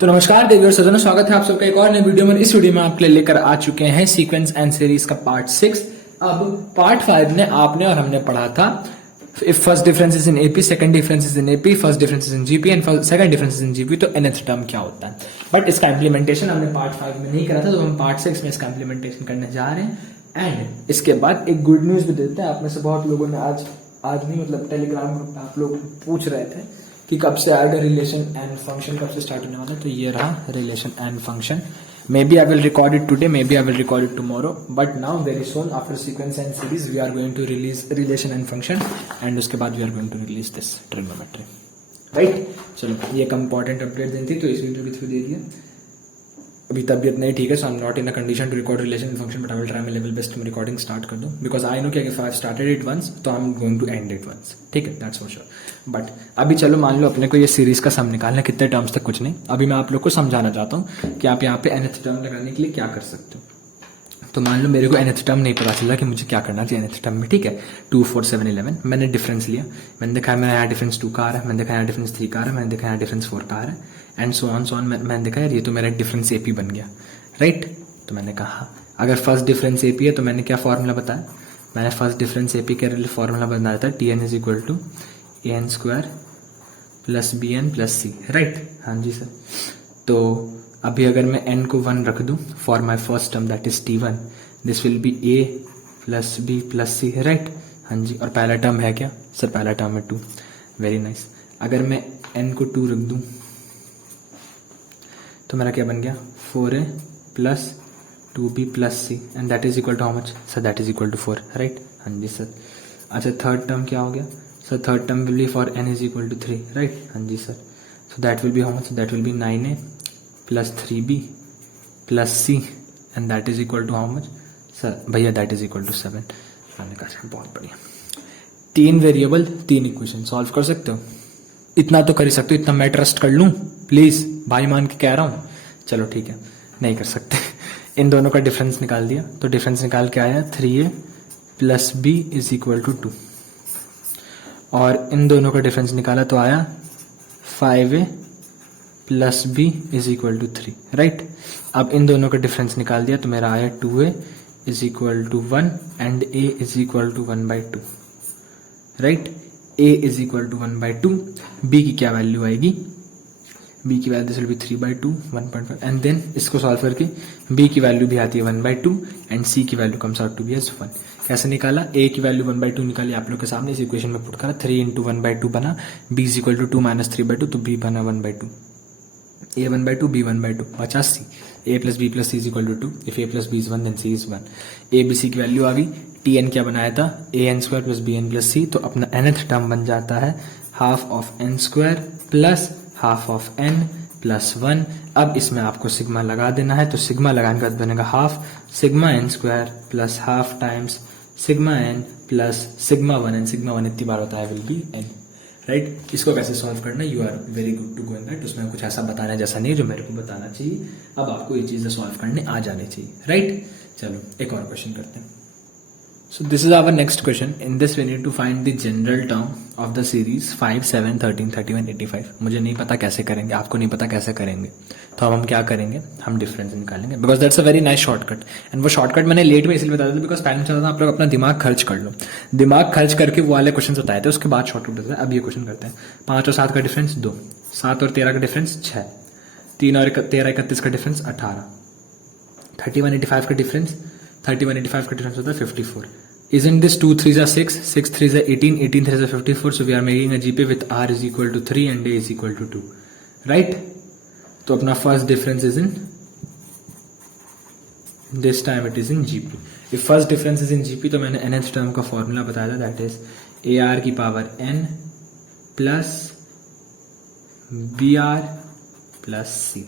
तो नमस्कार देवियों सज्जनों, स्वागत है आप सबका एक और नए वीडियो में। इस वीडियो में आपके लिए लेकर आ चुके हैं सीक्वेंस एंड सीरीज का पार्ट 6। अब पार्ट 5 में आपने और हमने पढ़ा था if first difference is in AP, second difference is in AP, first difference is in GP and second difference is in GP, तो nth टर्म क्या होता है। बट इसका इम्प्लीमेंटेशन हमने पार्ट 5 में नहीं करा था, तो हम पार्ट 6 में इसका इम्प्लीमेंटेशन करने जा रहे हैं। एंड इसके बाद एक गुड न्यूज भी देते हैं। आप में से बहुत लोगों ने आज नहीं मतलब टेलीग्राम ग्रुप पे आप लोग पूछ रहे थे कि कब से आएगा रिलेशन एंड फंक्शन, कब से स्टार्ट होने वाला है। तो ये रहा relation and function. Maybe I will record it today, maybe I will record it tomorrow, but now very soon after sequence and series we are going to release relation and function, and उसके बाद we are going to release this trigonometry. Right, चलो ये एक important update देनी थी तो इस video के थ्रू दे दिया। अभी तबियत नहीं ठीक है, so I am not in a condition to record relation and function, but I will try my level best to recording start कर दूं, बिकॉज आई नो कि if I started it once तो I am going to end it once. ठीक है, that's for sure. But अभी चलो मान लो अपने को ये सीरीज का सम निकालना, कितने टर्म्स तक कुछ नहीं। अभी मैं आप लोग को समझाना चाहता हूँ कि आप यहाँ पे nth टर्म लगाने के लिए क्या कर सकते हो। तो मान लो मेरे को nth टर्म नहीं पता चला कि मुझे क्या करना चाहिए nth टर्म में। ठीक है, 2 4 7 11 मैंने डिफरेंस लिया, मैंने देखा मेरा यहाँ डिफरेंस 2 का आ रहा है, मैंने देखा यहाँ डिफरेंस 3 का आ रहा है, मैंने देखा यहाँ डिफरेंस 4 का आ रहा है, एंड सो ऑन मैंने देखा यार ये तो मेरा डिफरेंस एपी बन गया। राइट, तो मैंने कहा अगर फर्स्ट डिफरेंस एपी है तो मैंने क्या फॉर्मूला बताया, मैंने फर्स्ट डिफरेंस एपी के लिए फॉर्मूला बनाया था T n is equal to a n square plus b n plus c. Right, हाँ जी सर। तो अभी अगर मैं एन को 1 रख दूं for my first term that is टी1, this will be a plus b plus c. Right, हाँ जी। और पहला टर्म है क्या सर? पहला टर्म है 2। Very nice. अगर मैं एन को 2 रख दूं तो मेरा क्या बन गया 4a plus 2b plus c, and that is equal to how much sir? That is equal to 4। Right, हाँ जी सर। अच्छा, थर्ड टर्म क्या हो गया sir? Third term will be for n is equal to 3। Right, हाँ जी sir. So that will be how much? That will be 9a plus 3b plus c, and that is equal to how much sir? भैया that is equal to 7। मैंने कहा sir बहुत बढ़िया। 3 variable 3 equation solve कर सकते हो, इतना तो कर ही सकते हो। इतना मैं ट्रस्ट कर लूँ प्लीज, भाई मान के कह रहा हूँ। चलो ठीक है, नहीं कर सकते। इन दोनों का डिफरेंस निकाल दिया, तो डिफरेंस निकाल के आया 3a plus b is equal to 2, और इन दोनों का डिफरेंस निकाला तो आया 5a plus b is equal to 3। Right, अब इन दोनों का डिफरेंस निकाल दिया तो मेरा आया 2a is equal to 1 and a is equal to 1/2। Right, a is equal to 1/2, b की क्या वैल्यू आएगी? b की value this will be 3/2 1.5, and then इसको सॉल्व करके b की वैल्यू भी आती है 1/2 एंड c की value comes out to be as 1। कैसे निकाला? a की वैल्यू 1/2 निकाली आप लोग के सामने, इस इक्वेशन में पुट करा, 3 इंटू 1/2 बना, b is equal to 2 minus 3/2, तो b बना 1/2, a 1/2 b 1/2 50 c, a plus b plus c is equal to 2, if a plus b is 1 then c is 1। a b c की value आ गई। tn क्या बनाया था? an square plus bn plus c, तो अपना nth term बन जाता है half of n square plus half of n plus 1। अब इसमें आपको सिग्मा लगा देना है, तो सिग्मा लगाने के बाद बनेगा half sigma n square plus half times sigma n plus sigma 1, and sigma 1 इतनी बार होता है विल बी n। राइट, इसको कैसे सॉल्व करना है? You are very good to go in that. उसमें कुछ ऐसा बताना है जैसा नहीं जो मेरे को बताना चाहिए। अब आपको ये चीजें सॉल्व करने आ जानी चाहिए। राइट, चलो एक और क्वेश्चन करते हैं। So this is our next question. In this we need to find the general term of the series 5, 7, 13, 31, 85. मुझे नहीं पता कैसे करेंगे, आपको नहीं पता कैसे करेंगे, तो अब हम क्या करेंगे? हम डिफरेंस निकालेंगे, because that's a very nice shortcut. And वो शॉर्टकट मैंने लेट में इसलिए बता दिया बिकॉज टाइम चल रहा था, आप लोग अपना दिमाग खर्च कर लो। दिमाग खर्च करके वो वाले क्वेश्चन बताए थे, उसके बाद शॉर्टकट होता है। अब ये क्वेश्चन करते हैं। 5 और 7 का डिफरेंस 2, 7 और 13 का डिफरेंस 6, 3 और 13 31 का डिफरेंस 18, 31 85 का डिफरेंस 31 85 का डिफरेंस होता है 54। Isn't this 2 3s are 6, 6 3s are 18, 18 3s are 54, so we are making a GP with r is equal to 3 and a is equal to 2, right? तो अपना first difference is in, this time it is in GP. If first difference is in GP तो मैंने nth term का formula बताया था, that is AR की power n plus BR plus C,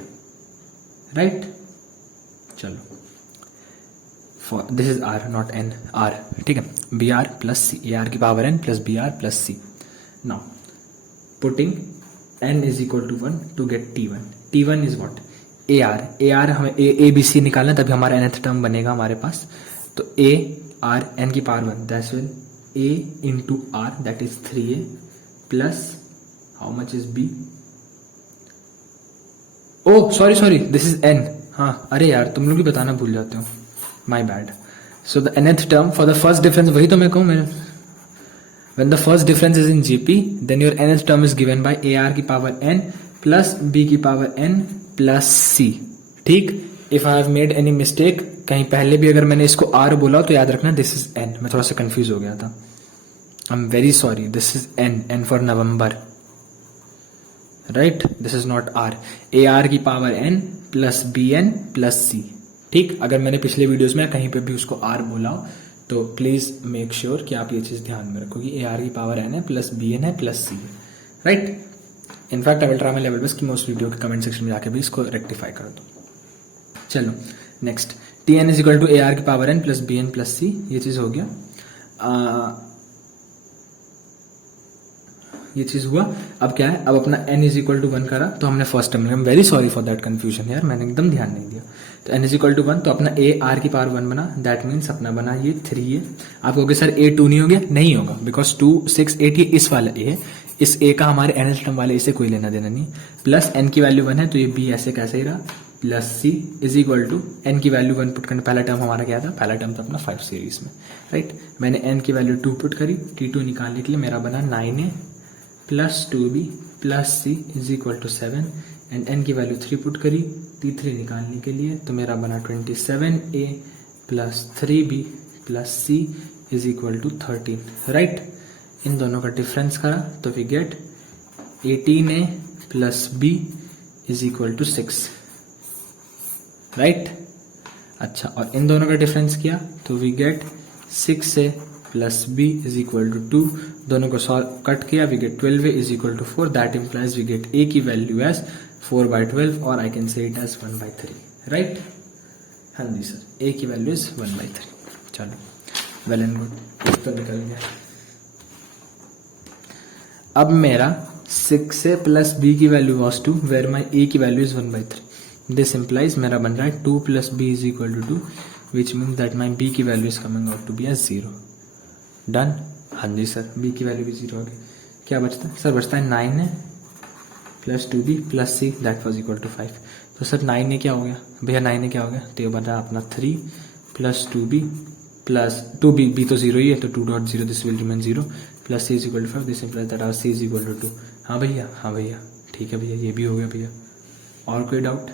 right? चलो, this is r not n, r, ठीक है, b r plus c, a r की power n plus b r plus c. Now putting n is equal to 1 to get T1. T1 is what? A r हमें a B C निकालना, तभी हमारा nth term बनेगा हमारे पास। तो a r n की power 1 that's will a into r that is 3a plus how much is b? Oh sorry this is n। हाँ अरे यार तुम लोग भी बताना भूल जाते हो, my bad. So the nth term for the first difference, वही तो मैं कहूँ मैं, when the first difference is in GP then your nth term is given by AR की पावर n प्लस B की पावर n प्लस C। ठीक, if I have made any mistake, कहीं पहले भी अगर मैंने इसको R बोला तो याद रखना दिस इज n, मैं थोड़ा सा कंफ्यूज हो गया था, I am very sorry, this is n for November, right, this is not R। AR की power n plus BN plus C। ठीक, अगर मैंने पिछले वीडियोस में कहीं पे भी उसको R बोला हो तो प्लीज मेक श्योर कि आप ये चीज ध्यान में रखो कि AR की पावर n है प्लस BN है plus C, right. In fact I will try my level best कि मैं उस वीडियो के कमेंट सेक्शन में जाके भी इसको रेक्टिफाई कर दूँ। चलो next, Tn is equal to AR की power n plus BN plus C, ये चीज हो गया, ये चीज हुआ। अब क्या है, अब अपना n इज इक्वल टू 1 करा तो हमने first term, I am very sorry for that confusion यार, मैंने एकदम ध्यान नहीं दिया। तो n इज इक्वल टू 1 तो अपना a r की पावर 1 बना, दैट मीन्स अपना बना ये 3 है। आप कहोगे सर a 2 नहीं हो गया, नहीं होगा, बिकॉज 2 6 8 ये इस वाला a है, इस a का हमारे nth टर्म वाले इसे कोई लेना देना नहीं, प्लस n की वैल्यू 1 है तो ये b ऐसे कैसे ही रहा, plus c is equal to n की वैल्यू 1 पुट करना, पहला टर्म हमारा क्या था, पहला टर्म था अपना 5 सीरीज में, राइट। मैंने n की वैल्यू 2 पुट करी, t2 निकालने के लिए मेरा बना 9a plus 2b plus c is equal to 7 and n की वैल्यू 3 पुट करी t3 निकालने के लिए, तो मेरा बना 27a plus 3b plus c is equal to 13, right. इन दोनों का डिफरेंस करा तो we get 18a plus b is equal to 6, right. अच्छा, और इन दोनों का डिफरेंस किया तो we get 6a plus b is equal to 2, दोनों को सॉल्व कट किया we get 12a is equal to 4, that implies we get a की वैल्यू एज 4/12 और I can say it as 1/3, right. हाँ जी सर, a की value is 1/3। चलो well and good, एक तो निकल गया। अब मेरा 6a प्लस b की value was 2 where my a की वैल्यू इज 1/3, दिस इम्प्लाइज मेरा बन रहा है 2 plus b is equal to 2 which means that my b की value is coming out to be as 0। Done. हाँ जी सर, b की वैल्यू भी 0 हो गई। क्या बचता है सर, बचता है 9a plus 2b plus c that was equal to 5। तो सर 9a क्या हो गया भैया, 9a क्या हो गया, तो ये बन रहा है अपना 3 plus 2b plus 2b, b तो 0 ही है तो 2.0 this will remain 0 plus c is equal to 5, this implies that our c is equal to 2। हाँ भैया ठीक है भैया, ये भी हो गया भैया। और कोई डाउट?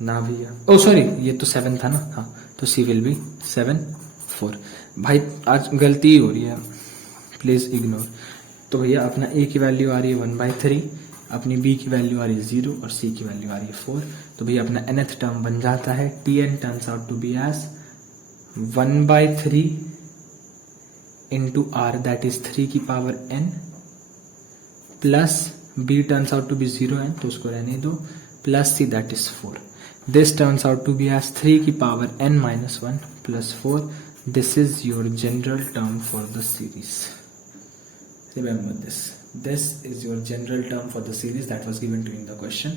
ना भैया, ओ सॉरी ये तो 7 था ना, हाँ तो c विल बी 7 4। भाई आज गलती ही हो रही है, प्लीज इग्नोर। तो भैया अपना a की वैल्यू आ रही है 1/3, अपनी b की वैल्यू आ रही है 0 और c की वैल्यू आ रही है 4। तो भैया अपना nth टर्म बन जाता है Tn turns out to be as 1/3 into r that is 3 की power n plus b turns out to be 0n तो उसको रहने दो plus c that is 4। This turns out to be as 3 की power n minus 1 plus 4। This is your general term for the series. Remember this. This is your general term for the series that was given to you in the question.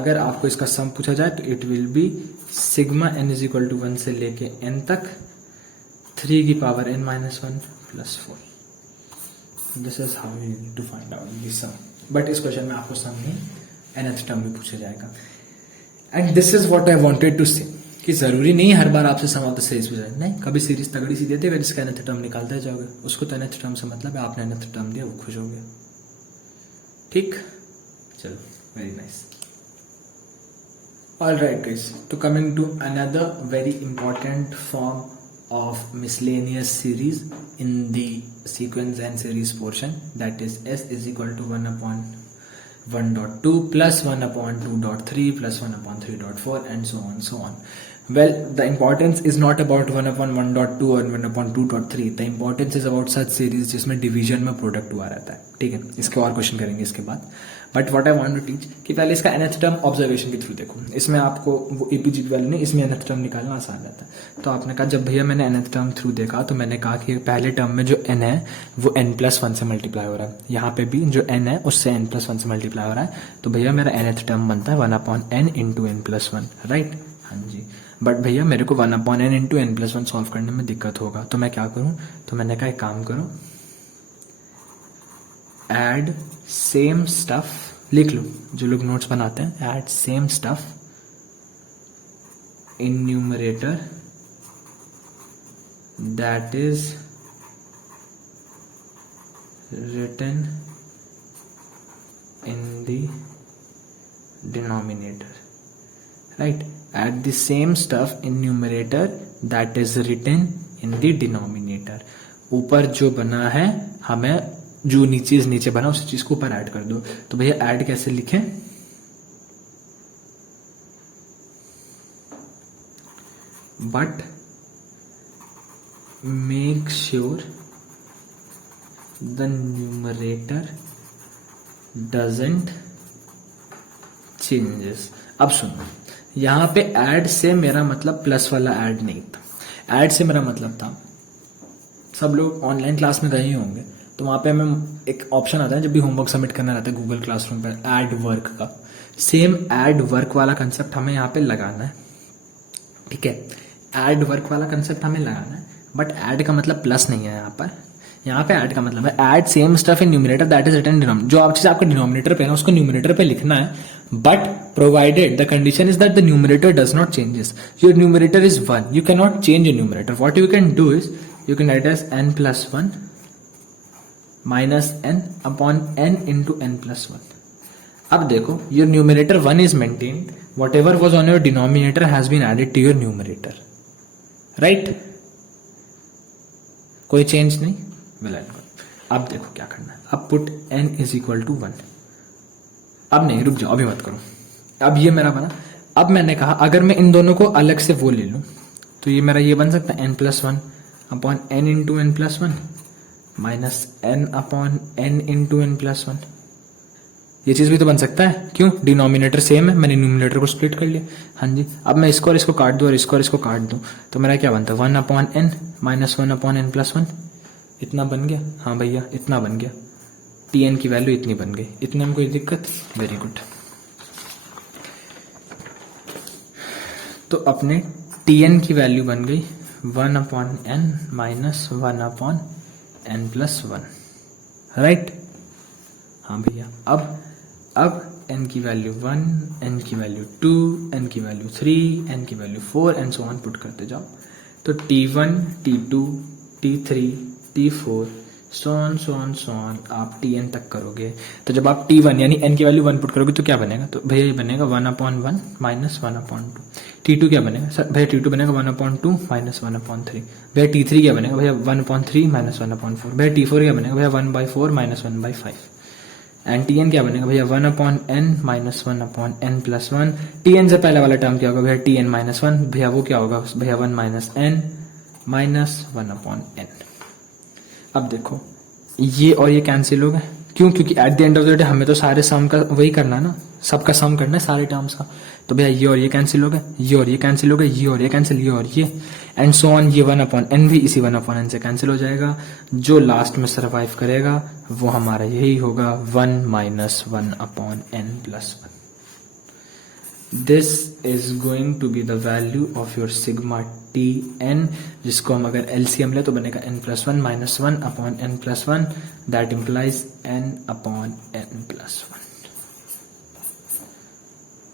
अगर आपको इसका सम पूछा जाए तो it will be sigma n is equal to 1 से लेके n तक 3 की power n minus 1 plus 4. This is how you need to find out the sum. But इस क्वेश्चन में आपको सम नहीं nth टर्म भी पूछा जाएगा. And this is what I wanted to say. कि जरूरी नहीं हर बार आपसे सम ऑफ द सीरीज पूछा जाए, नहीं, कभी सीरीज तगड़ी सी देते अगर इसका nth टर्म निकालते जाओगे उसको तो nth टर्म से मतलब है आपने nth टर्म दिया वो खुश हो गया। ठीक, चलो वेरी नाइस। ऑलराइट गाइस, तो coming to another very important form of miscellaneous series in the sequence and series portion, that is s is equal to 1/1.2 plus 1/2.3 plus 1/3.4 and so on. Well, the importance is not about 1/1.2 or 1/2.3. The importance is about such series जिसमें division में product हुआ रहता है। ठीक है, इसके और question करेंगे इसके बाद। But what I want to teach कि पहले इसका nth टर्म ऑब्जर्वेशन के थ्रू देखो, इसमें आपको वो एपीजी वैल्यू नहीं, इसमें nth टर्म निकालना आसान रहता है। तो आपने कहा जब भैया मैंने nth टर्म थ्रू देखा तो मैंने कहा कि पहले टर्म में जो n है वो n+1 से मल्टीप्लाई हो रहा है, यहाँ पे भी जो n है उससे n+1 से मल्टीप्लाई हो रहा है, तो भैया मेरा nth टर्म बनता है 1/n इंटू n+1, राइट। हाँ जी, बट भैया मेरे को 1/n इंटू n+1 सॉल्व करने में दिक्कत होगा, तो मैं क्या करूँ, तो मैंने कहा एक काम करो, एड सेम स्टफ लिख लो जो लोग नोट्स बनाते हैं, add same stuff in numerator that is written in the denominator, right. Add the same stuff in numerator that is written in the denominator. ऊपर जो बना है हमें जो नीचे बना उसी चीज को ऊपर ऐड कर दो। तो भैया ऐड कैसे लिखें, but make sure the numerator doesn't changes. अब सुनो, यहां पे ऐड से मेरा मतलब प्लस वाला ऐड नहीं था। ऐड से मेरा मतलब था, सब लोग ऑनलाइन क्लास में गए ही होंगे, तो वहां पे हमें एक ऑप्शन आता है जब भी होमवर्क सबमिट करना रहता है गूगल क्लासरूम पर, ऐड वर्क का। सेम ऐड वर्क वाला कंसेप्ट हमें यहाँ पे लगाना है, ठीक है। ऐड वर्क वाला कंसेप्ट हमें लगाना है, बट ऐड का मतलब प्लस नहीं है यहाँ पर। यहाँ पे ऐड का मतलब है add same stuff in numerator that is written denominator. जो आप चीज आपके डिनोमिनेटर पे है ना उसको न्यूमरेटर पे लिखना है, but provided the condition is that the numerator does not changes. Your numerator is 1, you can not change your numerator. What you can do is you can write as n+1 minus n upon n into n+1। अब देखो, your numerator 1 is maintained, whatever was on your denominator has been added to your numerator, right. कोई change नहीं, अब देखो क्या करना है। अब put n is equal to 1। अब नहीं, रुक जाओ, अभी मत करो। अब ये मेरा बना। अब मैंने कहा अगर मैं इन दोनों को अलग से वो ले लूं तो ये मेरा ये बन सकता है n+1 upon n into n+1 minus n upon n into n+1। ये चीज भी तो बन सकता है, क्यों? डिनोमिनेटर सेम है, मैंने न्यूमिनेटर को स्प्लिट कर लिया। हाँ जी, अब मैं इसको और इसको काट दूं और इसको और इसको काट दूं तो मेरा क्या बनता है 1 upon n minus 1 upon n+1। इतना बन गया, हाँ भैया इतना बन गया। tn की वैल्यू इतनी बन गई, इतने में कोई दिक्कत? Very good. तो अपने tn की वैल्यू बन गई 1 upon n minus 1 upon n+1, right. हाँ भैया, अब n की वैल्यू 1, n की वैल्यू 2, n की वैल्यू 3, n की value 4 and so on put करते जाओ। तो t1, t2, t3, t4 so on आप tn तक करोगे। तो जब आप t1 यानी n की वैल्यू 1 पुट करोगे तो क्या बनेगा? तो भैया ये बनेगा 1 अपॉन 1 माइनस 1 अपॉन 2। t2 क्या बनेगा सर? भैया t2 बनेगा 1 अपॉन 2 माइनस 1 अपॉन 3। भैया t3 क्या बनेगा? भैया 1 अपॉन 3 माइनस 1 अपॉन 4। भैया t4 क्या बनेगा? भैया 1/4 माइनस 1/5। एंड tn क्या बनेगा? भैया 1 upon n minus 1 upon n+1। tn से पहले वाला टर्म क्या होगा? भैया tn माइनस 1। भैया वो क्या होगा? भैया 1 minus n minus 1 upon n। अब देखो ये और ये कैंसिल हो गए, क्यों? क्योंकि at the end of the day हमें तो सारे सम का वही करना है ना, सबका सम करना है सारे टर्म्स का। तो भैया ये और ये कैंसिल हो गए, ये और ये कैंसिल हो गए, ये और ये कैंसिल, ये और ये एंड सो ऑन। ये 1 अपॉन n भी इसी 1 अपॉन n से कैंसिल हो जाएगा। जो लास्ट में सर्वाइव करेगा वो हमारा यही होगा 1 minus 1 upon n+1। This is going to be the value of your sigma tn, जिसको हम अगर LCM ले तो बनेगा n+1 minus 1 upon n+1, that implies n upon n+1।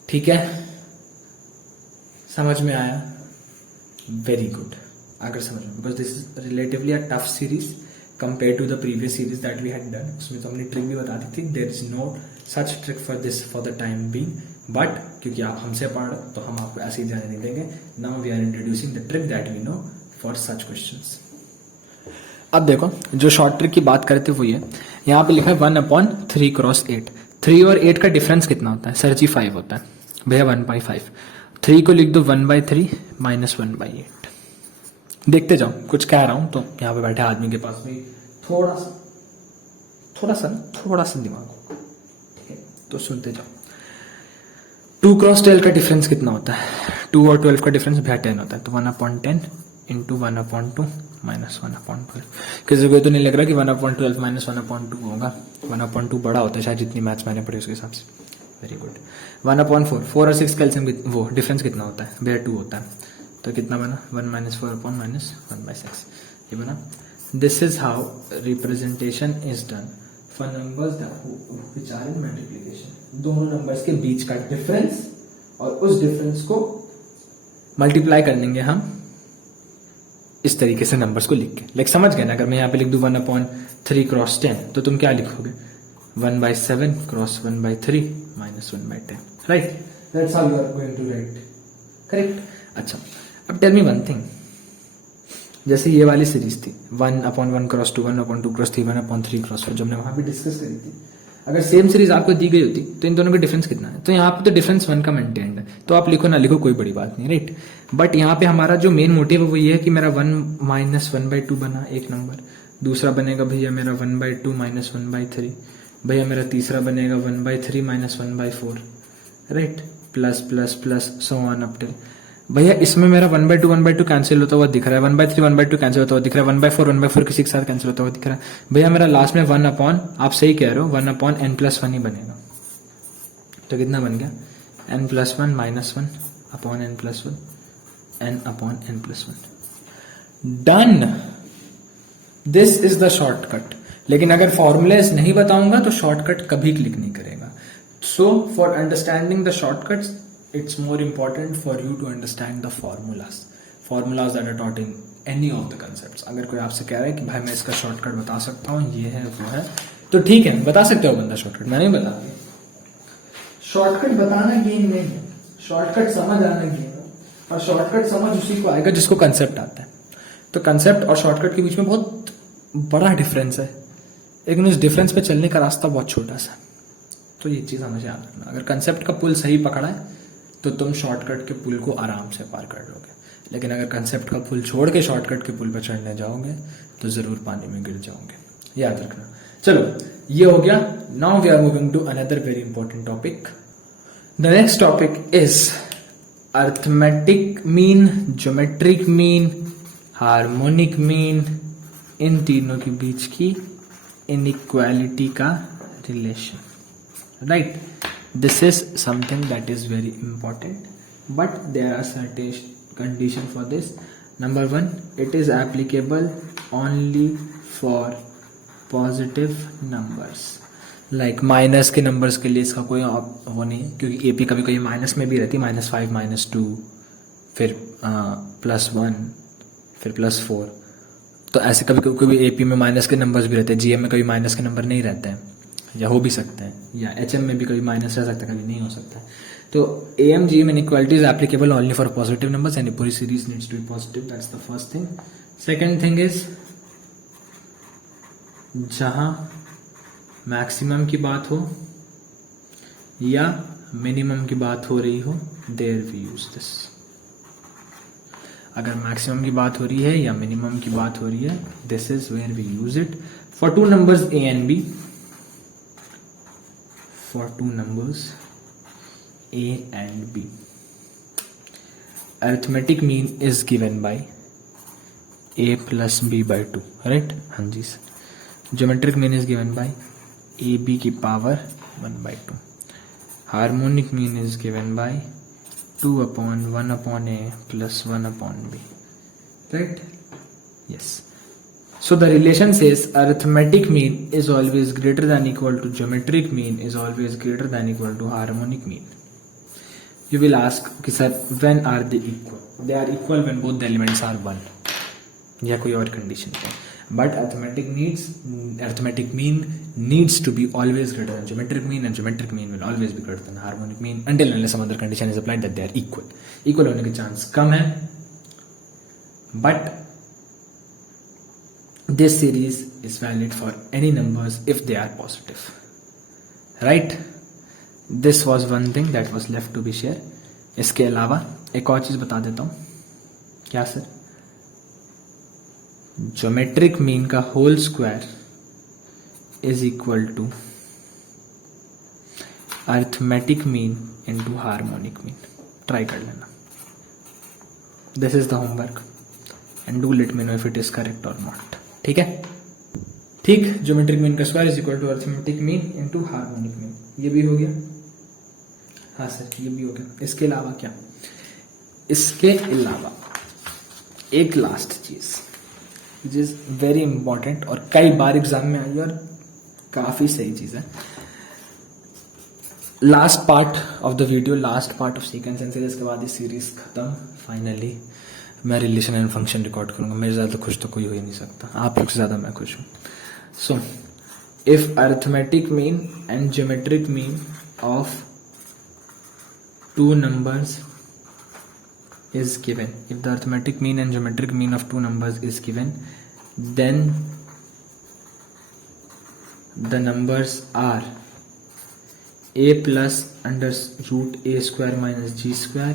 ठीक है, समझ में आया? Very good. अगर समझ में, because this is relatively a tough series compare to the previous series that we had done. उसमें तो हमने ट्रिक भी बता दी थी, there is no such trick for this for the time being, but क्योंकि आप हमसे पढ़ रहे हो तो हम आपको ऐसे ही जाने नहीं देंगे। Now we are introducing the trick that we know for such questions. अब देखो, जो शॉर्ट ट्रिक की बात करते हुए है, यहाँ पे लिखा है 1 अपॉन 3 क्रॉस 8। 3 और 8 का डिफरेंस कितना होता है? सर जी 5 होता है। भैया 1/5। 3 को लिख दो 1/3 माइनस 1/8। देखते जाओ, कुछ कह रहा हूं तो यहाँ पे बैठे आदमी के पास भी थोड़ा सा दिमाग हो, ठीक है? तो सुनते जाओ। 2 क्रॉस 12 का डिफरेंस कितना होता है? 2 और 12 का डिफरेंस भैया 10 होता है। तो 1/10 इंटू 1/2 माइनस 1/12। किसी को तो नहीं लग रहा कि 1/12 माइनस 1/2 होगा। 1/2 बड़ा होता है शायद, जितनी मैथ्स मैंने पढ़ी उसके हिसाब से। Very good. 1/4, 4 और 6 कैल्सियम वो डिफरेंस कितना होता है? भैया 2 होता है। तो कितना बना? 1 माइनस 4 अपॉन माइनस 1/6, ये बना। This is how representation is done for numbers which are in multiplication, दोनों नंबर्स के बीच का डिफरेंस और उस डिफरेंस को मल्टीप्लाई करेंगे हम इस तरीके से नंबर्स को लिख के। लाइक समझ गए ना, अगर मैं यहाँ पे लिख दूं 1/3 क्रॉस 10 तो तुम क्या लिखोगे 1/7 cross 1/3 minus 1/10, right? That's how you are going to write, correct? अच्छा, अब टेल मी वन थिंग, जैसे ये वाली सीरीज थी 1/1 क्रॉस 2, 1/2 क्रॉस 3, 1/3 क्रॉस 4, जो हमने वहां पे डिस्कस करी थी, अगर सेम सीरीज आपको दी गई होती तो इन दोनों का डिफरेंस कितना है? तो यहाँ पे तो डिफरेंस 1 का मेंटेन्ड है, तो आप लिखो ना लिखो कोई बड़ी बात नहीं, राइट? बट यहाँ पे हमारा जो मेन मोटिव है वो ये है कि मेरा 1 माइनस 1/2 बना एक नंबर, दूसरा बनेगा भैया मेरा 1/2 माइनस 1/3, भैया मेरा तीसरा बनेगा 1/3 minus 1/4, right? Plus plus plus so on up till, भैया इसमें मेरा 1/2 कैंसिल होता हुआ दिख रहा है, 1/3 1/2 कैंसिल होता हुआ दिख रहा है, 1/4 किसी के साथ कैंसिल होता हुआ दिख रहा है, भैया मेरा लास्ट में 1 अपॉन, आप सही कह रहे हो, 1/n+1 ही बनेगा। तो कितना बन गया n+1 minus 1 upon n+1 n/n+1, done. This is the shortcut. लेकिन अगर फॉर्मूलेस नहीं बताऊंगा तो शॉर्टकट कभी क्लिक नहीं करेगा। So for understanding the shortcuts it's more important for you to understand the formulas that are taught in any of the concepts. अगर कोई आपसे कह रहा है कि भाई मैं इसका शॉर्टकट बता सकता हूँ, ये है वो है, तो ठीक है बता सकते हो बंदा शॉर्टकट, मैं नहीं बता। शॉर्टकट बताना गेम नहीं है, शॉर्टकट समझ आना गेम है, और शॉर्टकट समझ उसी को आएगा जिसको कंसेप्ट आता है। तो कंसेप्ट और शॉर्टकट के बीच में बहुत बड़ा डिफरेंस है, लेकिन उस डिफरेंस पे चलने का रास्ता बहुत छोटा सा। तो ये चीज हमें याद रखना, अगर कंसेप्ट का पुल सही पकड़ा है तो तुम शॉर्टकट के पुल को आराम से पार कर लोगे, लेकिन अगर कंसेप्ट का पुल छोड़ के शॉर्टकट के पुल पर चढ़ने जाओगे तो जरूर पानी में गिर जाओगे, याद रखना। चलो ये हो गया। Now we are moving to another very important topic. The next topic is arithmetic mean, geometric mean, harmonic mean, इन तीनों के बीच की इनइक्वालिटी का relation, right? This is something that is very important, but there are certain conditions for this. Number one, it is applicable only for positive numbers. Like minus के numbers के लिए इसका कोई वो नहीं, क्योंकि AP कभी कभी माइनस में भी रहती है, -5 -2 फिर +1 फिर +4, तो ऐसे कभी कभी AP में माइनस के नंबर्स भी रहते हैं, GM में कभी माइनस के नंबर नहीं रहते हैं, या हो भी सकते हैं, या HM में भी कभी माइनस रह सकता है, कभी नहीं हो सकता है। तो AM GM inequality is applicable only for positive numbers, यानी पूरी सीरीज needs to be positive, that's the first thing. Second thing is जहां मैक्सिमम की बात हो या मिनिमम की बात हो रही हो, देयर वी यूज दिस। अगर मैक्सिमम की बात हो रही है या मिनिमम की बात हो रही है, this is where we use it for two numbers A and B. For two numbers A and B, arithmetic mean is given by A plus B/2, right? हाँ जी sir. Geometric mean is given by AB की power 1/2. Harmonic mean is given by 2/1/A plus 1/B, right? Yes. So the relation says arithmetic mean is always greater than equal to geometric mean is always greater than equal to harmonic mean. You will ask, okay sir, when are they equal? They are equal when both the elements are 1. या कोई और condition है. But arithmetic mean needs to be always greater than geometric mean, and geometric mean will always be greater than harmonic mean until unless some other condition is applied that they are equal. Equal होने के chance कम है, but this series is valid for any numbers if they are positive, right? This was one thing that was left to be shared. इसके अलावा एक और चीज बता देता हूं। क्या सर? ज्योमेट्रिक मीन का whole square is equal to arithmetic mean into harmonic mean. Try कर लेना। This is the homework and do let me know if it is correct और नॉट। ठीक है? ठीक। ज्योमेट्रिक मीन का square is equal to arithmetic mean into harmonic mean. ये भी हो गया। हाँ सर, ये भी हो गया। इसके अलावा क्या? इसके अलावा एक लास्ट चीज विच इज वेरी इंपॉर्टेंट और कई बार एग्जाम में आई और काफी सही चीज है। Last part of the video, last part of sequence and series के बाद ये सीरीज खत्म फाइनली। मैं रिलेशन एंड फंक्शन रिकॉर्ड करूंगा। मेरे ज़्यादा खुश तो कोई हो ही नहीं सकता, आप लोग से ज़्यादा मैं खुश हूँ। So if arithmetic mean and geometric mean of two numbers is given, if the arithmetic mean and geometric mean of two numbers is given, then the numbers are a plus under root a square minus g square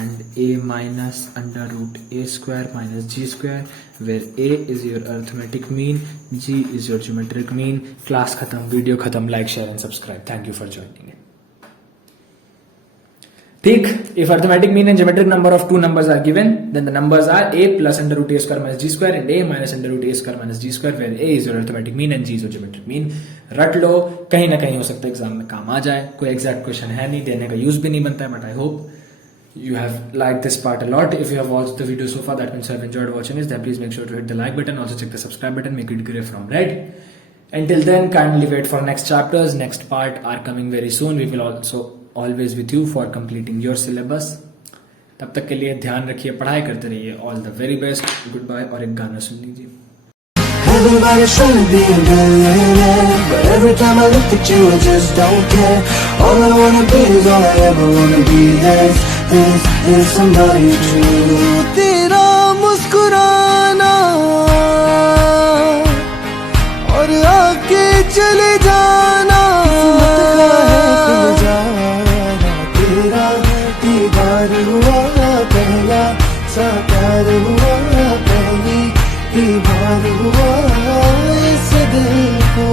and a minus under root a square minus g square, where a is your arithmetic mean, g is your geometric mean. Class khatam, video khatam. Like, share and subscribe. Thank you for joining it. ठीक, if arithmetic mean and geometric number of two numbers are given, then the numbers are a plus under root a square minus g square and a minus under root a square minus g square, where a is your arithmetic mean and g is your geometric mean. रट लो, कहीं ना कहीं हो सकता है exam में काम आ जाए। कोई एग्जैक्ट क्वेश्चन है नहीं, देने का यूज भी नहीं बनता है, but I hope you have liked this part a lot. If you have watched the video so far, that means you have enjoyed watching it. Then please make sure to hit the like button. Also check the subscribe button, make it gray from red. Until then, kindly wait for next chapters. Next part are coming very soon. We will also always with you for completing your syllabus. तब तक के लिए ध्यान रखिए, पढ़ाई करते रहिए. All the very best. Goodbye. और एक गाना सुन लीजिए. Everybody's trying to be a billionaire, but every time I look at you I just don't care. All I wanna be is all I ever wanna be. There's somebody true. तेरा मुस्कुराना और आके चले जाना, तेरा दीदार हुआ पहला, साकार हुआ पहली ही बार हुआ।